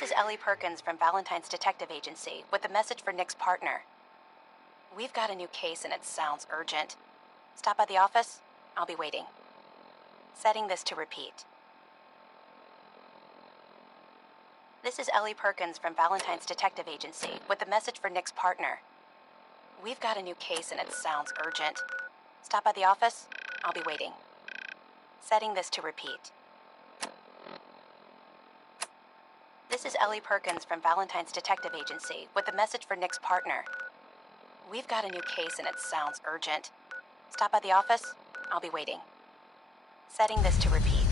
This is Ellie Perkins from Valentine's Detective Agency with a message for Nick's partner. We've got a new case and it sounds urgent. Stop by the office? I'll be waiting. Setting this to repeat. This is Ellie Perkins from Valentine's Detective Agency with a message for Nick's partner. We've got a new case and it sounds urgent. Stop by the office? I'll be waiting. Setting this to repeat. This is Ellie Perkins from Valentine's Detective Agency with a message for Nick's partner. We've got a new case and it sounds urgent. Stop by the office? I'll be waiting. Setting this to repeat.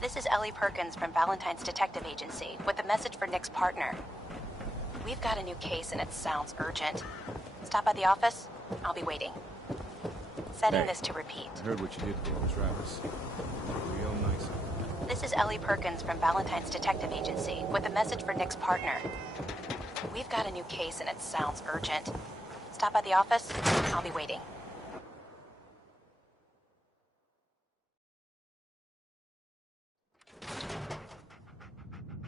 This is Ellie Perkins from Valentine's Detective Agency with a message for Nick's partner. We've got a new case and it sounds urgent. Stop by the office? I'll be waiting. Setting this to repeat. I heard what you did for Travis. Real nice. This is Ellie Perkins from Valentine's Detective Agency with a message for Nick's partner. We've got a new case and it sounds urgent. Stop by the office? I'll be waiting.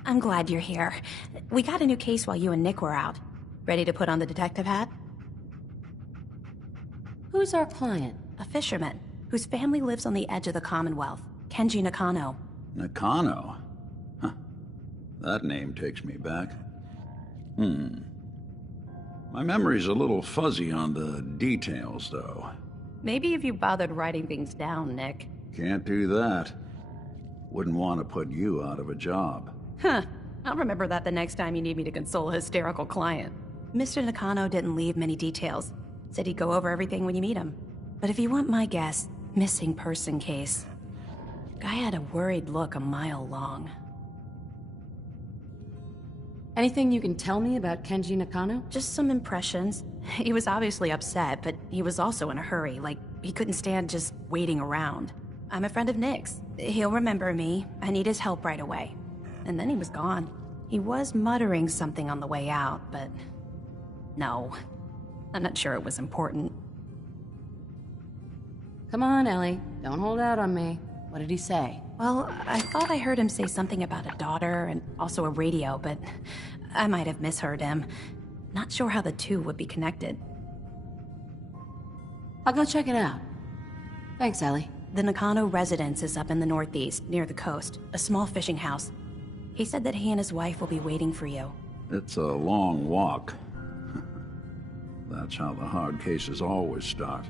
I'm glad you're here. We got a new case while you and Nick were out. Ready to put on the detective hat? Who's our client? A fisherman, whose family lives on the edge of the Commonwealth. Kenji Nakano. Nakano? Huh. That name takes me back. My memory's a little fuzzy on the details, though. Maybe if you bothered writing things down, Nick. Can't do that. Wouldn't want to put you out of a job. Huh. I'll remember that the next time you need me to console a hysterical client. Mr. Nakano didn't leave many details. Said he'd go over everything when you meet him. But if you want my guess, missing person case. Guy had a worried look a mile long. Anything you can tell me about Kenji Nakano? Just some impressions. He was obviously upset, but he was also in a hurry, like he couldn't stand just waiting around. I'm a friend of Nick's. He'll remember me. I need his help right away. And then he was gone. He was muttering something on the way out, but... no. I'm not sure it was important. Come on, Ellie. Don't hold out on me. What did he say? Well, I thought I heard him say something about a daughter and also a radio, but I might have misheard him. Not sure how the two would be connected. I'll go check it out. Thanks, Ellie. The Nakano residence is up in the northeast, near the coast. A small fishing house. He said that he and his wife will be waiting for you. It's a long walk. That's how the hard cases always start.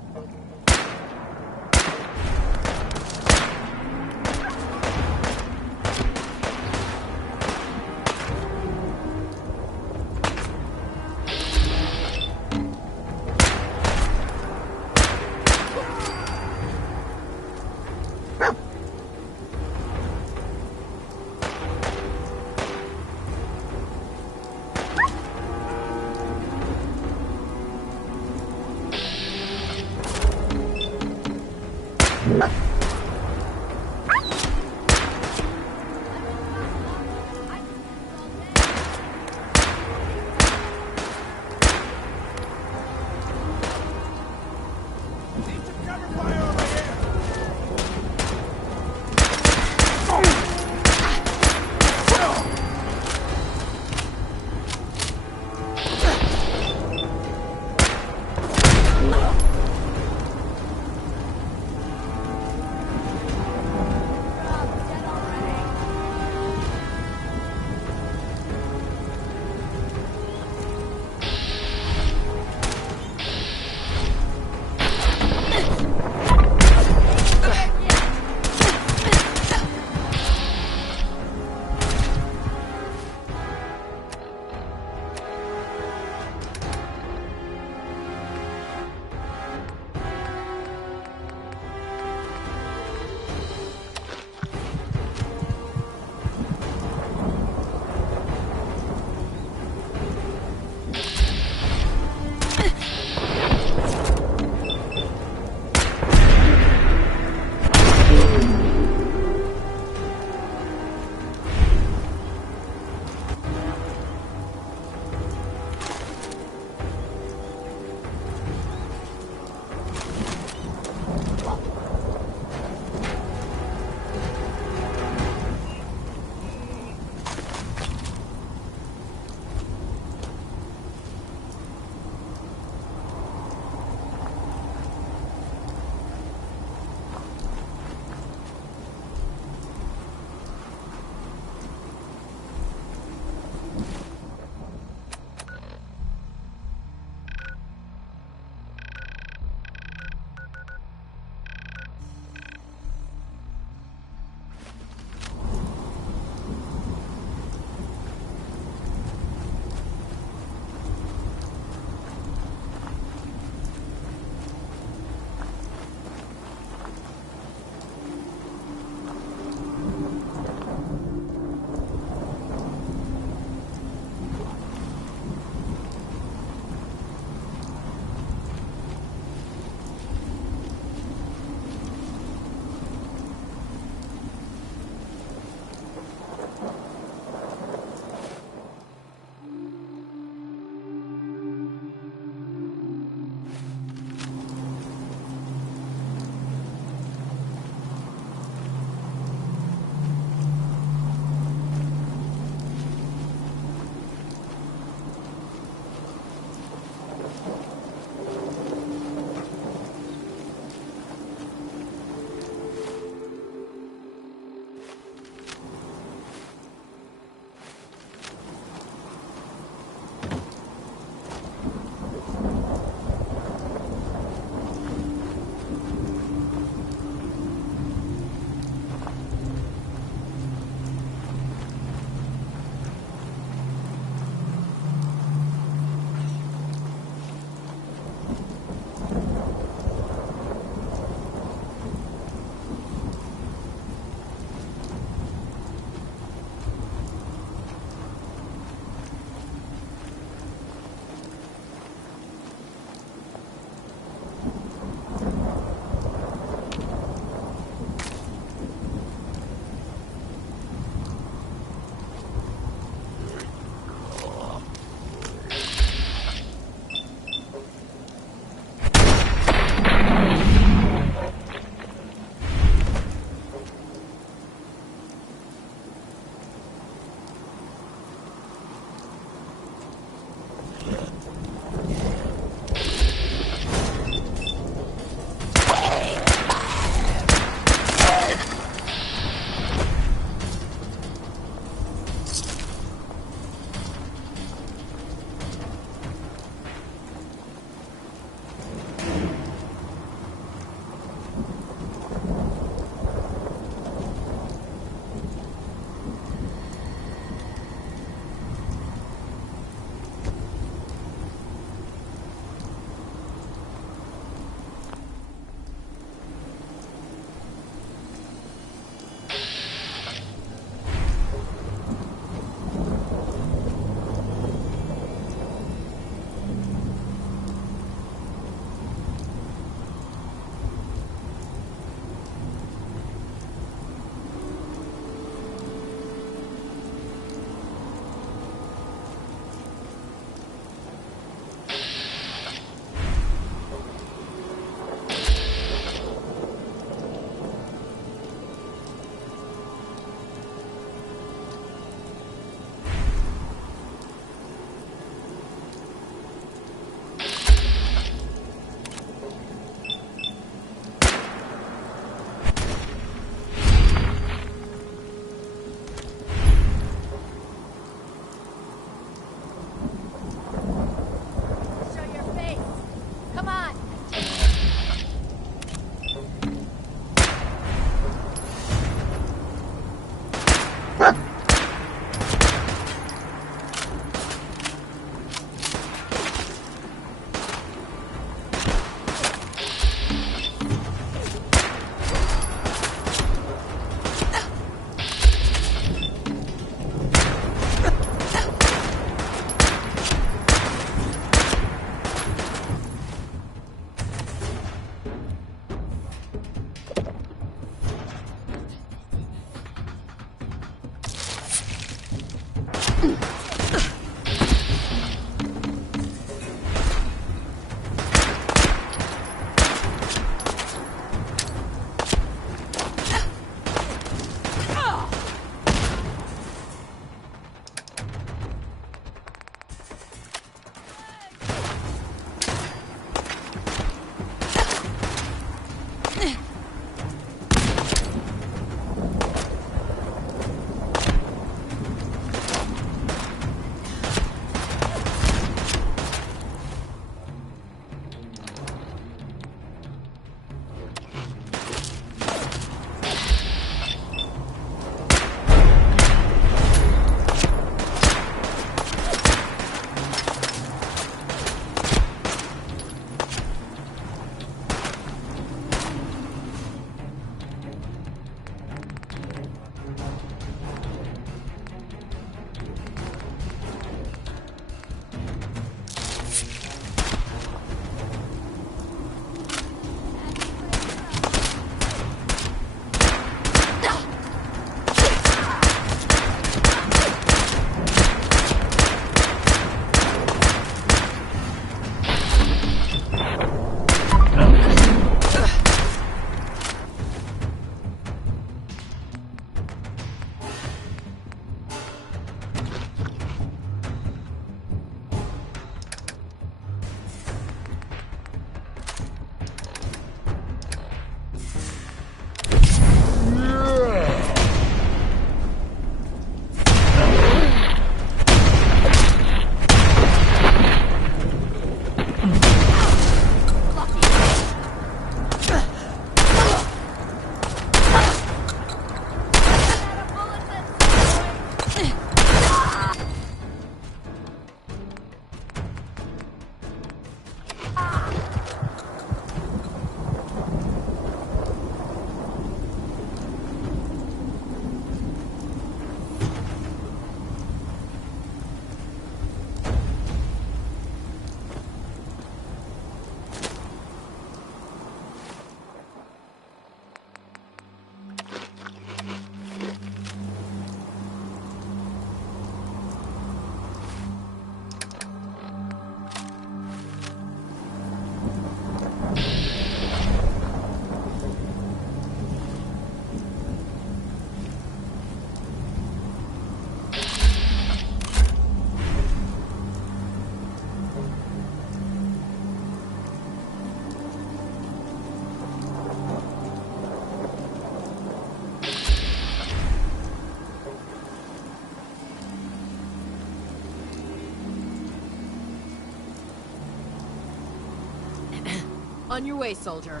On your way, soldier.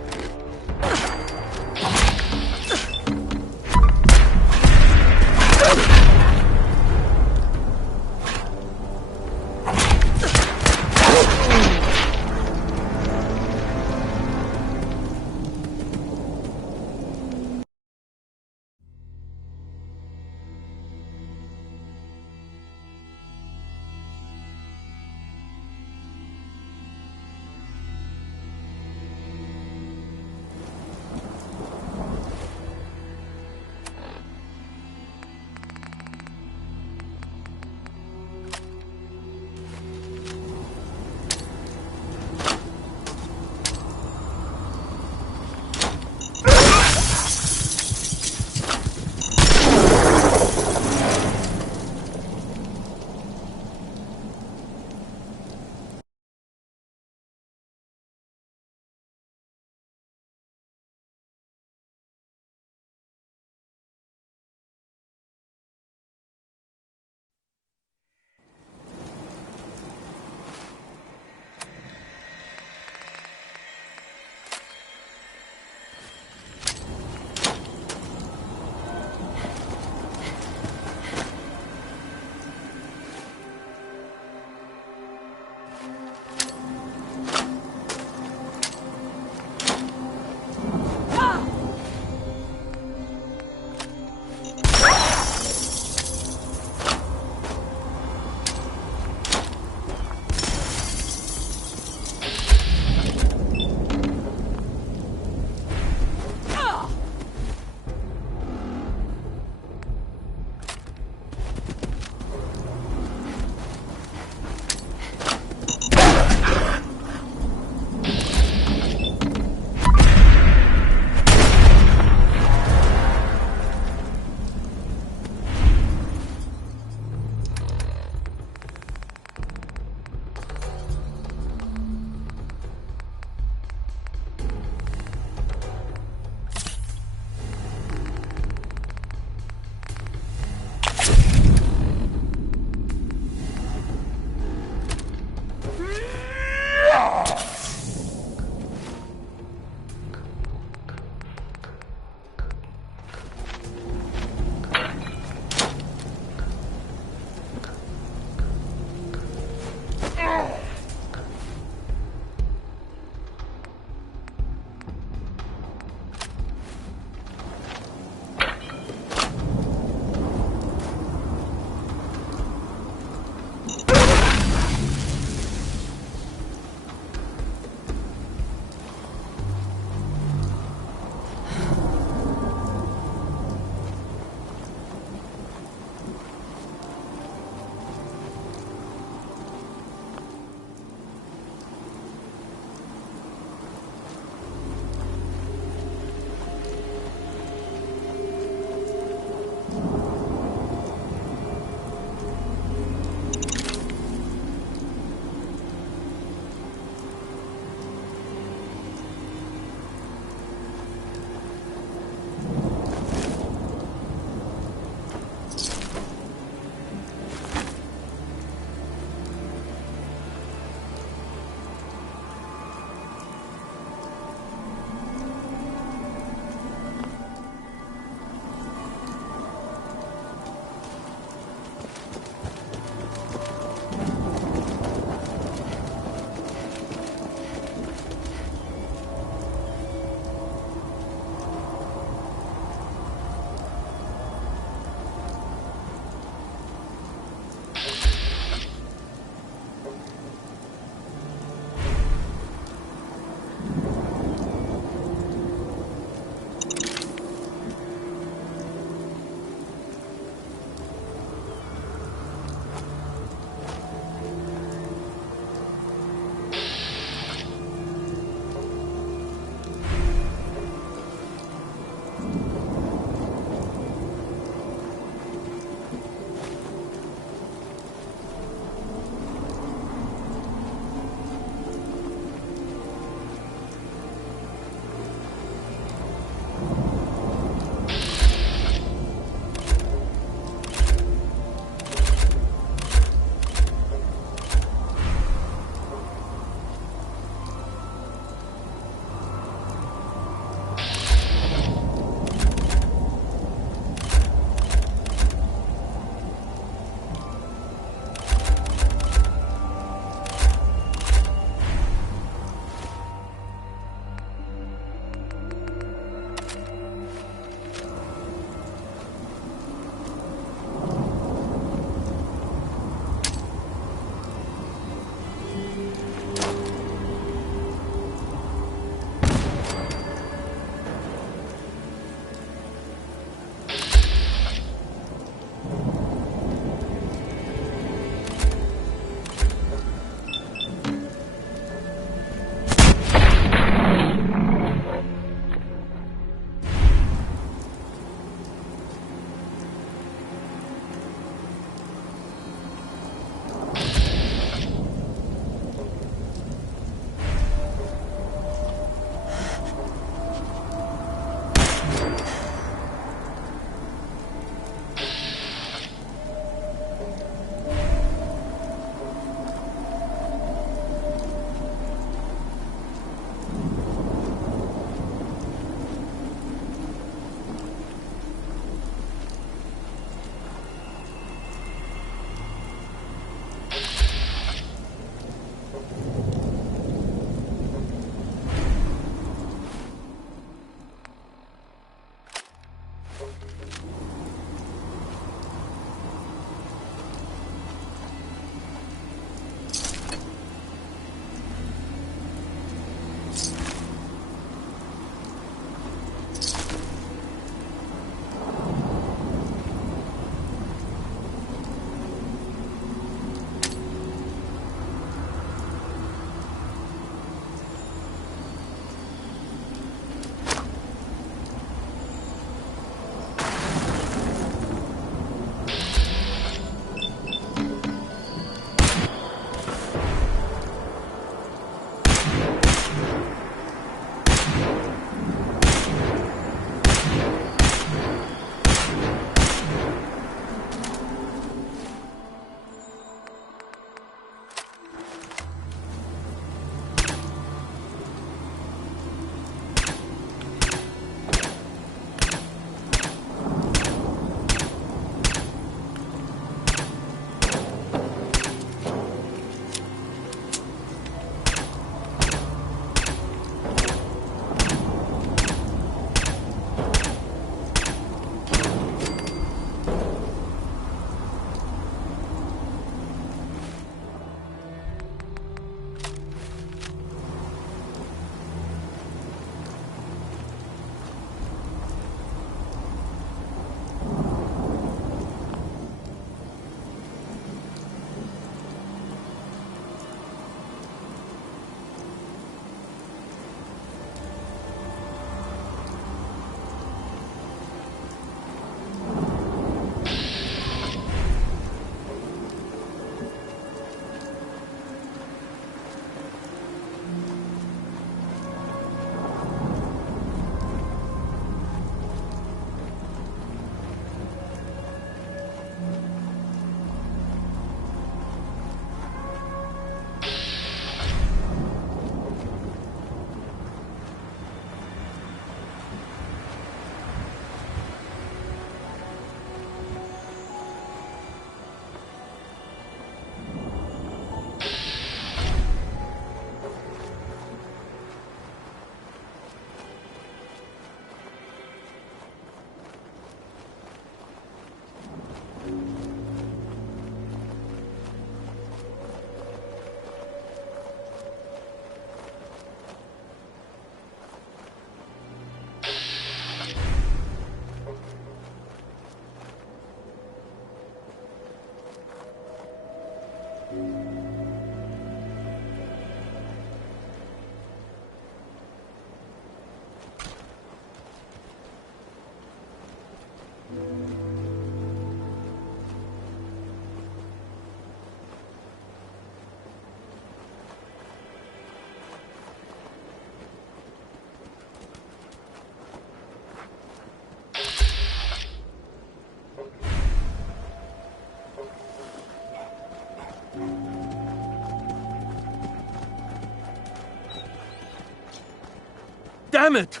Damn it!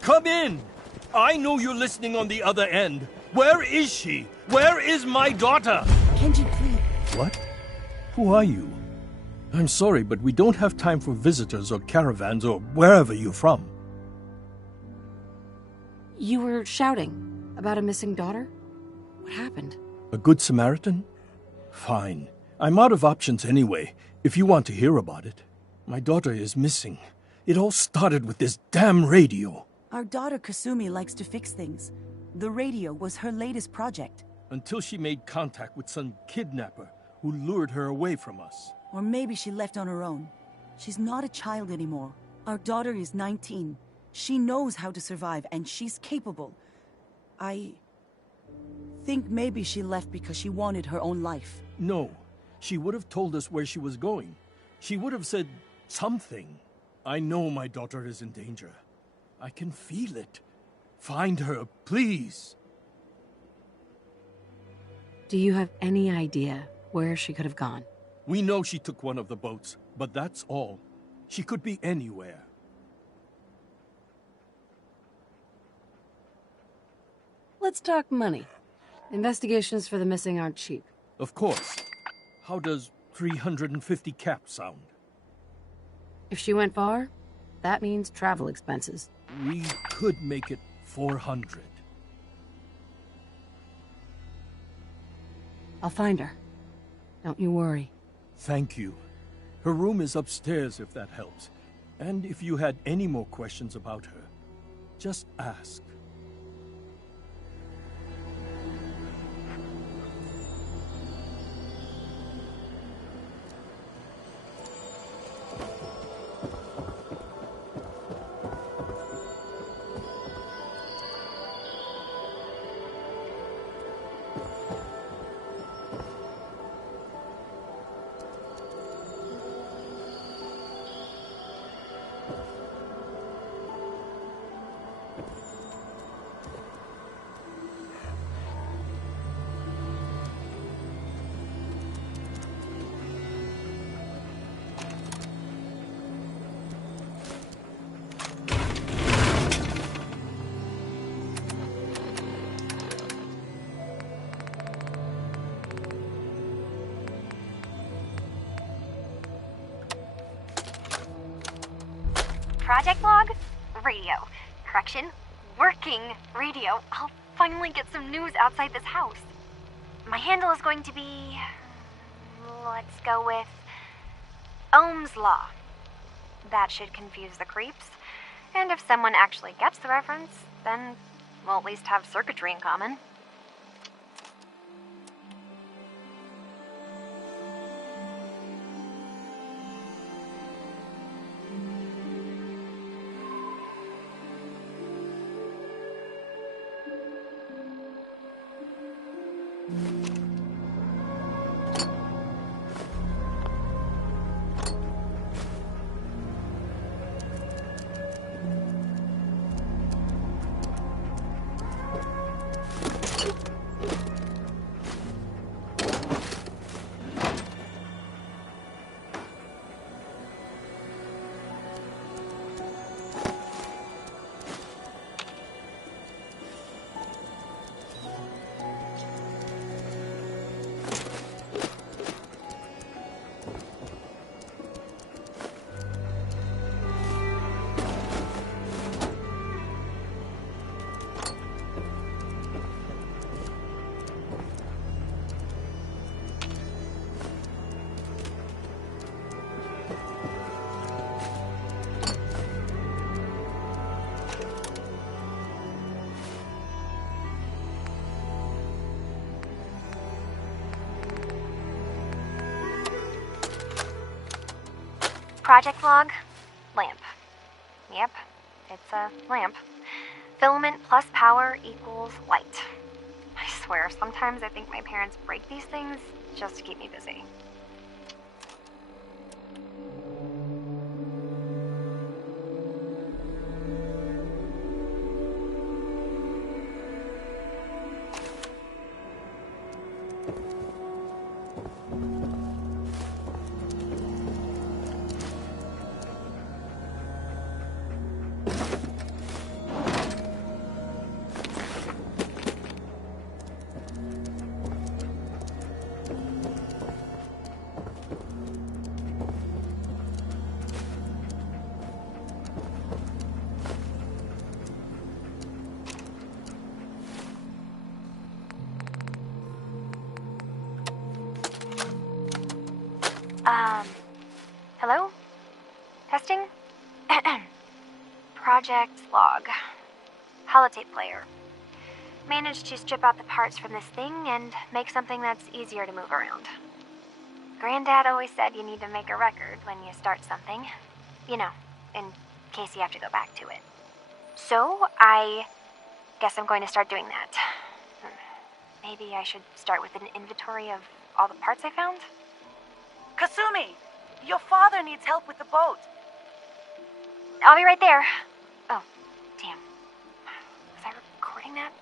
Come in! I know you're listening on the other end. Where is she? Where is my daughter? Kenji, please. What? Who are you? I'm sorry, but we don't have time for visitors or caravans or wherever you're from. You were shouting about a missing daughter? What happened? A good Samaritan? Fine. I'm out of options anyway, if you want to hear about it. My daughter is missing. It all started with this damn radio. Our daughter Kasumi likes to fix things. The radio was her latest project. Until she made contact with some kidnapper who lured her away from us. Or maybe she left on her own. She's not a child anymore. Our daughter is 19. She knows how to survive, and she's capable. I think maybe she left because she wanted her own life. No. She would have told us where she was going. She would have said something. I know my daughter is in danger. I can feel it. Find her, please. Do you have any idea where she could have gone? We know she took one of the boats, but that's all. She could be anywhere. Let's talk money. Investigations for the missing aren't cheap. Of course. How does 350 cap sound? If she went far, that means travel expenses. We could make it 400. I'll find her. Don't you worry. Thank you. Her room is upstairs if that helps. And if you had any more questions about her, just ask. Project log? Radio. Correction, working radio. I'll finally get some news outside this house. My handle is going to be... let's go with... Ohm's Law. That should confuse the creeps. And if someone actually gets the reference, then we'll at least have circuitry in common. Project log, lamp. Yep, it's a lamp. Filament plus power equals light. I swear, sometimes I think my parents break these things just to keep me busy. Hello? Testing? Project log. Holotape player. Managed to strip out the parts from this thing and make something that's easier to move around. Granddad always said you need to make a record when you start something. You know, in case you have to go back to it. So, I guess I'm going to start doing that. Maybe I should start with an inventory of all the parts I found? Kasumi! Your father needs help with the boat. I'll be right there. Oh, damn. Was I recording that?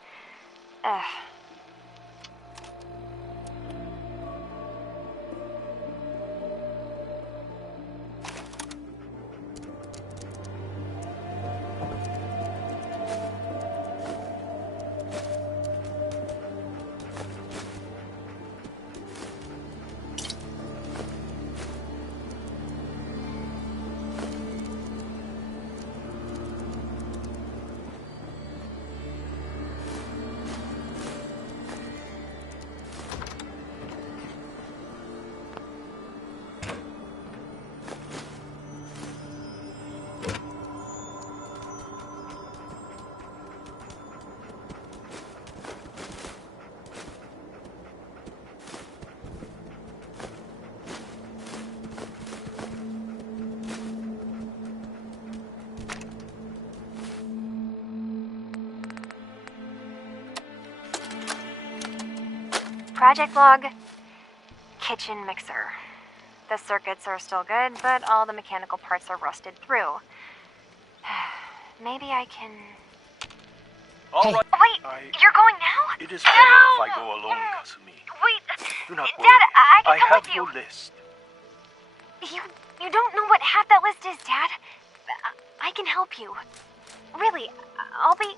Project log, kitchen mixer. The circuits are still good, but all the mechanical parts are rusted through. Maybe I can... All right. Wait, you're going now? It is better if I go alone, Kasumi. Wait, Do not worry. Dad, I can come have with you. your list. You don't know what half that list is, Dad. I can help you. Really, I'll be...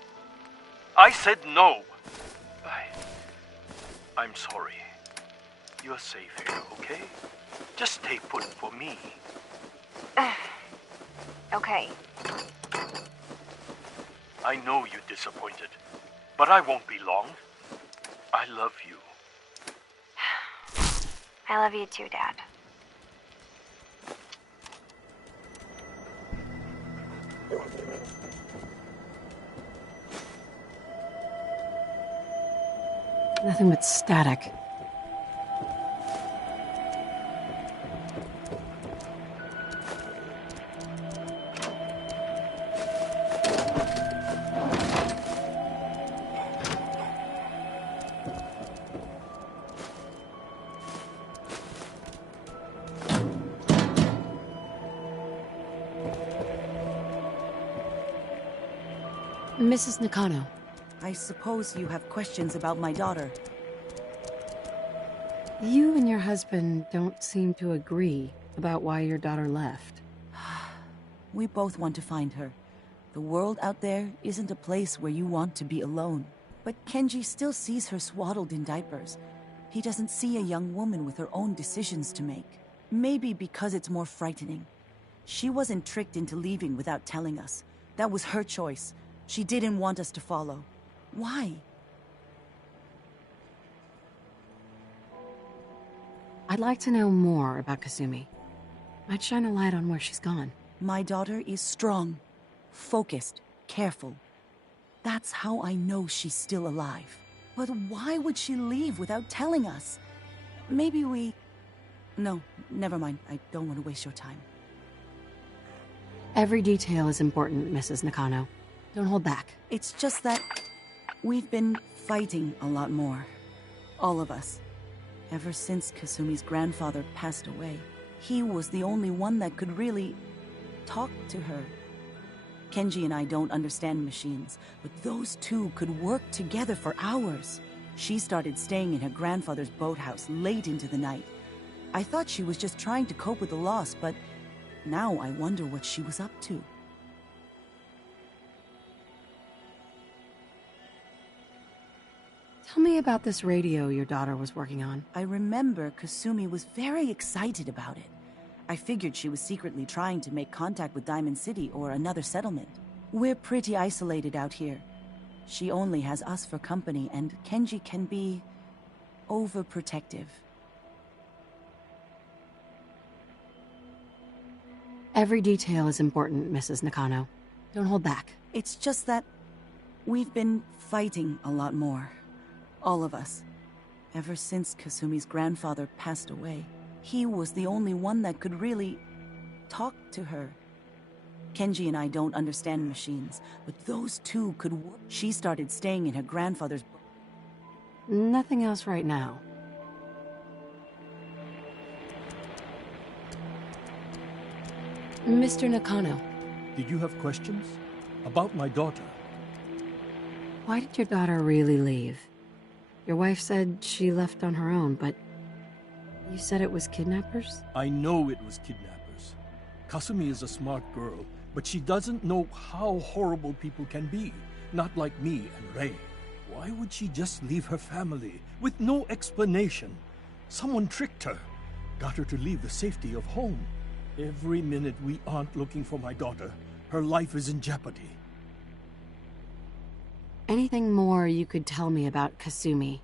I said no. I'm sorry. You're safe here, okay? Just stay put for me. Okay. I know you're disappointed, but I won't be long. I love you. I love you too, Dad. Nothing but static. Mrs. Nakano. I suppose you have questions about my daughter. You and your husband don't seem to agree about why your daughter left. We both want to find her. The world out there isn't a place where you want to be alone. But Kenji still sees her swaddled in diapers. He doesn't see a young woman with her own decisions to make. Maybe because it's more frightening. She wasn't tricked into leaving without telling us. That was her choice. She didn't want us to follow. Why? I'd like to know more about Kasumi. Might shine a light on where she's gone. My daughter is strong, focused, careful. That's how I know she's still alive. But why would she leave without telling us? Maybe we... No, never mind. I don't want to waste your time. Every detail is important, Mrs. Nakano. Don't hold back. It's just that we've been fighting a lot more. All of us. Ever since Kasumi's grandfather passed away. He was the only one that could really talk to her. Kenji and I don't understand machines, but those two could work together for hours. She started staying in her grandfather's boathouse late into the night. I thought she was just trying to cope with the loss, but now I wonder what she was up to. Tell me about this radio your daughter was working on. I remember Kasumi was very excited about it. I figured she was secretly trying to make contact with Diamond City or another settlement. We're pretty isolated out here. She only has us for company, and Kenji can be overprotective. Every detail is important, Mrs. Nakano. Don't hold back. It's just that we've been fighting a lot more. All of us. Ever since Kasumi's grandfather passed away. He was the only one that could really talk to her. Kenji and I don't understand machines, but those two could work. She started staying in her grandfather's... Nothing else right now. Mr. Nakano. Did you have questions? About my daughter? Why did your daughter really leave? Your wife said she left on her own, but you said it was kidnappers? I know it was kidnappers. Kasumi is a smart girl, but she doesn't know how horrible people can be. Not like me and Rei. Why would she just leave her family with no explanation? Someone tricked her. Got her to leave the safety of home. Every minute we aren't looking for my daughter, her life is in jeopardy. Anything more you could tell me about Kasumi?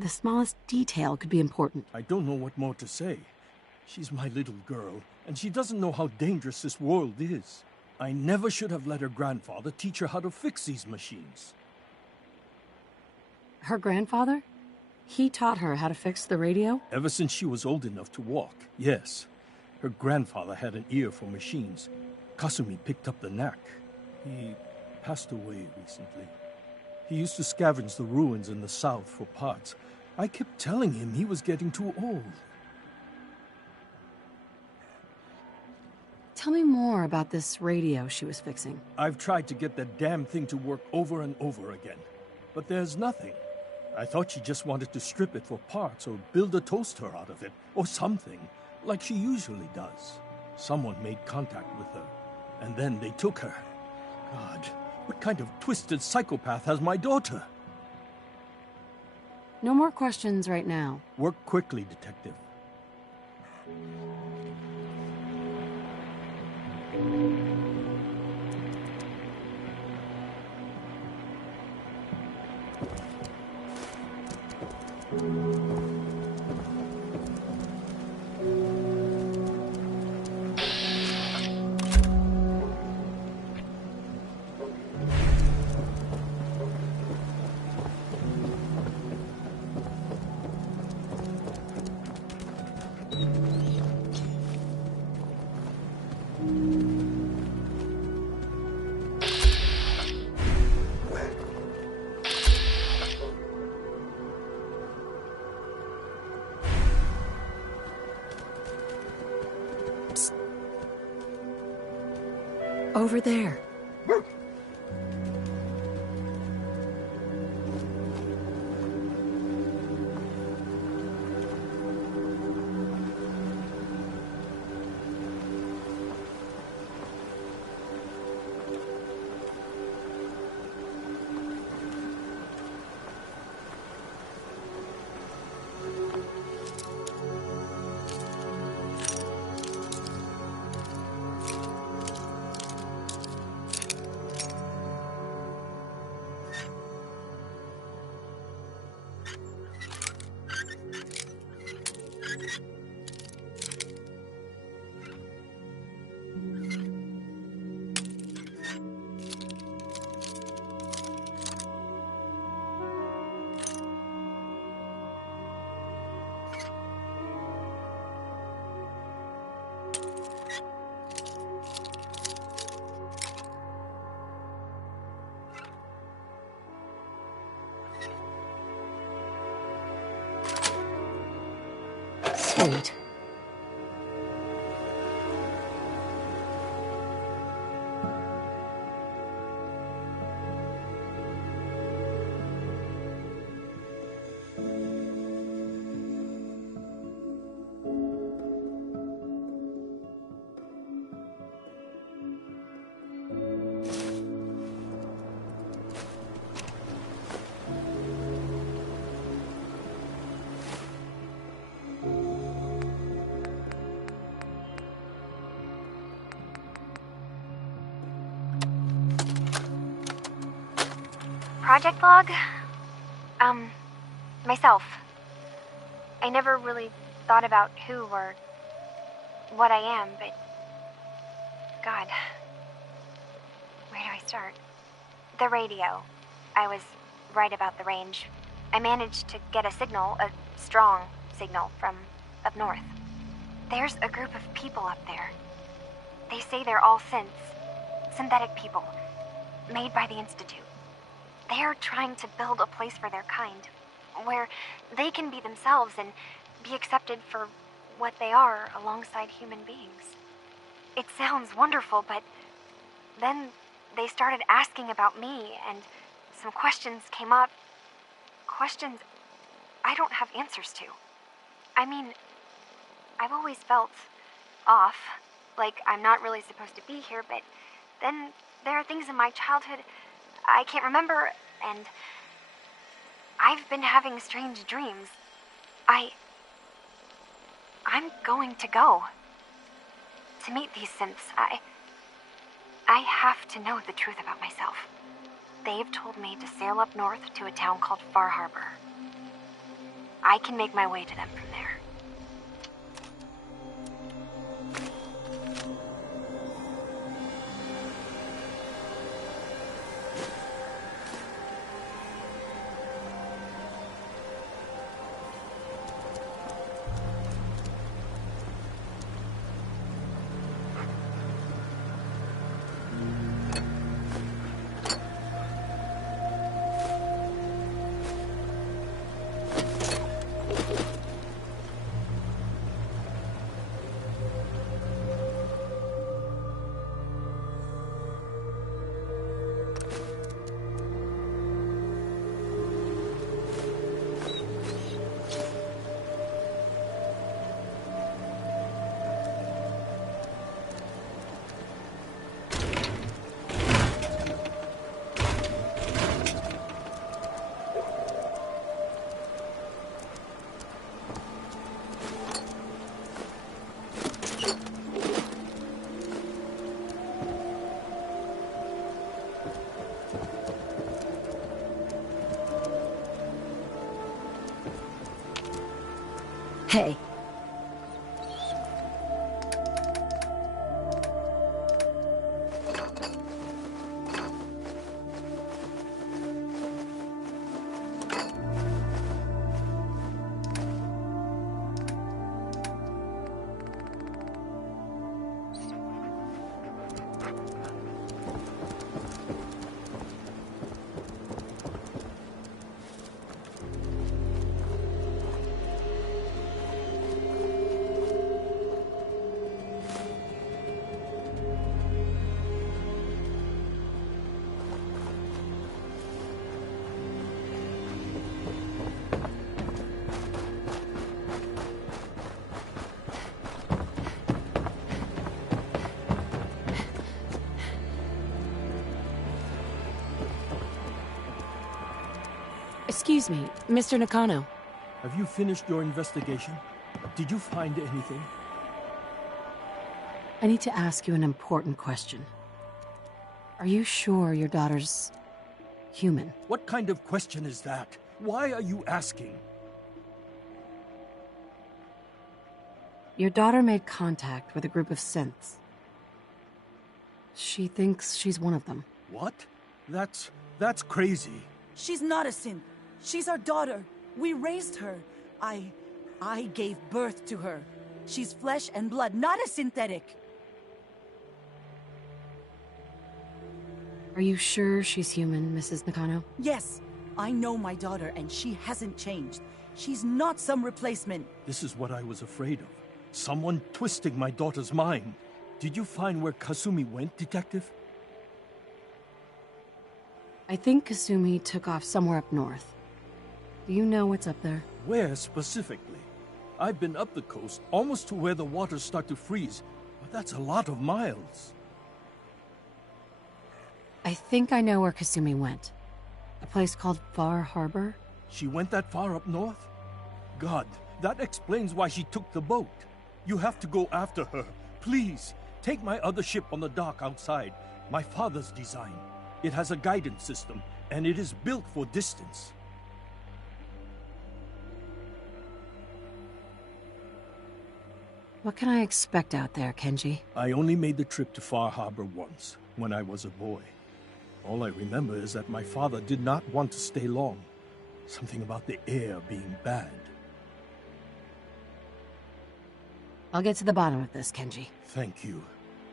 The smallest detail could be important. I don't know what more to say. She's my little girl, and she doesn't know how dangerous this world is. I never should have let her grandfather teach her how to fix these machines. Her grandfather? He taught her how to fix the radio? Ever since she was old enough to walk, yes. Her grandfather had an ear for machines. Kasumi picked up the knack. He passed away recently. He used to scavenge the ruins in the south for parts. I kept telling him he was getting too old. Tell me more about this radio she was fixing. I've tried to get that damn thing to work over and over again, but there's nothing. I thought she just wanted to strip it for parts or build a toaster out of it, or something, like she usually does. Someone made contact with her, and then they took her. God, what kind of twisted psychopath has my daughter? No more questions right now. Work quickly, Detective. Over there. Sweet. Project log? Myself. I never really thought about who or what I am, but... God. Where do I start? The radio. I was right about the range. I managed to get a signal, a strong signal, from up north. There's a group of people up there. They say they're all synths. Synthetic people. Made by the Institute. They're trying to build a place for their kind, where they can be themselves and be accepted for what they are alongside human beings. It sounds wonderful, but then they started asking about me, and some questions came up. Questions I don't have answers to. I mean, I've always felt off, like I'm not really supposed to be here, but then there are things in my childhood I can't remember, and I've been having strange dreams. I'm going to go. To meet these synths, I have to know the truth about myself. They've told me to sail up north to a town called Far Harbor. I can make my way to them from there. Hey. Excuse me, Mr. Nakano. Have you finished your investigation? Did you find anything? I need to ask you an important question. Are you sure your daughter's human? What kind of question is that? Why are you asking? Your daughter made contact with a group of synths. She thinks she's one of them. What? That's crazy. She's not a synth. She's our daughter. We raised her. I gave birth to her. She's flesh and blood, not a synthetic. Are you sure she's human, Mrs. Nakano? Yes, I know my daughter and she hasn't changed. She's not some replacement. This is what I was afraid of. Someone twisting my daughter's mind. Did you find where Kasumi went, Detective? I think Kasumi took off somewhere up north. Do you know what's up there? Where specifically? I've been up the coast, almost to where the waters start to freeze, but that's a lot of miles. I think I know where Kasumi went. A place called Far Harbor? She went that far up north? God, that explains why she took the boat. You have to go after her. Please, take my other ship on the dock outside. My father's design. It has a guidance system, and it is built for distance. What can I expect out there, Kenji? I only made the trip to Far Harbor once, when I was a boy. All I remember is that my father did not want to stay long. Something about the air being bad. I'll get to the bottom of this, Kenji. Thank you.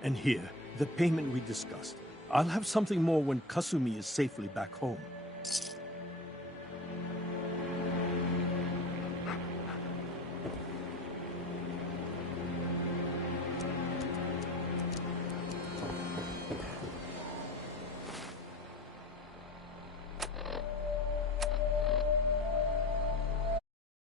And here, the payment we discussed. I'll have something more when Kasumi is safely back home.